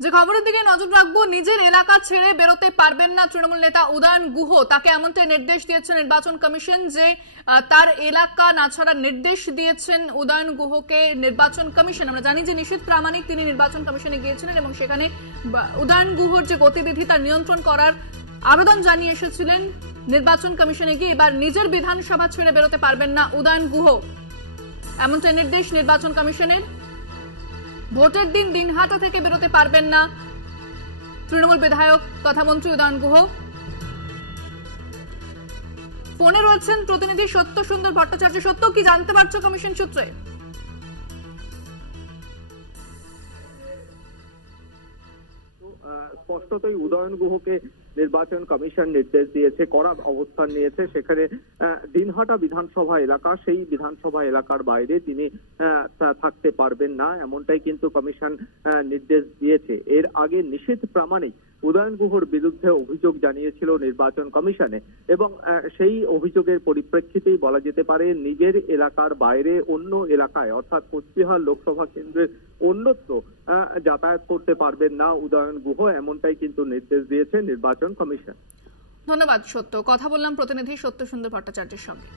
যে খবরের দিকে নজর রাখবো, নিজের এলাকা ছেড়ে বেরোতে পারবেন না তৃণমূল নেতা উদয়ন গুহ। তাকে এমনটাই নির্দেশ দিয়েছে নির্বাচন কমিশন যে তার এলাকা না ছাড়ার নির্দেশ দিয়েছেন উদয়ন গুহকে নির্বাচন কমিশন। আমরা জানি যে নিশীথ প্রামাণিক তিনি নির্বাচন কমিশনে গিয়েছিলেন এবং সেখানে উদয়ন গুহর যে গতিবিধি তার নিয়ন্ত্রণ করার আবেদন জানিয়ে এসেছিলেন নির্বাচন কমিশনে গিয়ে। এবার নিজের বিধানসভা ছেড়ে বেরোতে পারবেন না উদয়ন গুহ, এমনটাই নির্দেশ নির্বাচন কমিশনের। ভোটের দিন দিনহাটা থেকে বেরোতে পারবেন না তৃণমূল বিধায়ক তথা মন্ত্রী উদয়ন গুহ। ফোনে রয়েছেন প্রতিনিধি সত্য সুন্দর ভট্টাচার্য। সত্য, কি জানতে পারছো কমিশন সূত্রে? স্পষ্টতই উদয়ন গুহকে নির্বাচন কমিশন নির্দেশ দিয়েছে, কড়া অবস্থান নিয়েছে। সেখানে দিনহাটা বিধানসভা এলাকা, সেই বিধানসভা এলাকার বাইরে তিনি থাকতে পারবেন না, এমনটাই কিন্তু কমিশন নির্দেশ দিয়েছে। এর আগে নিশীথ প্রামাণিক উদয়ন গুহর বিরুদ্ধে অভিযোগ জানিয়েছিল নির্বাচন কমিশনে এবং সেই অভিযোগের পরিপ্রেক্ষিতেই বলা যেতে পারে নিজের এলাকার বাইরে অন্য এলাকায় অর্থাৎ কোচবিহার লোকসভা কেন্দ্রের অন্যত্র যাতায়াত করতে পারবেন না উদয়ন গুহ, এমনটাই কিন্তু নির্দেশ দিয়েছে নির্বাচন কমিশন। ধন্যবাদ সত্য। কথা বললাম প্রতিনিধি সত্য সুন্দর ভট্টাচার্যের সঙ্গে।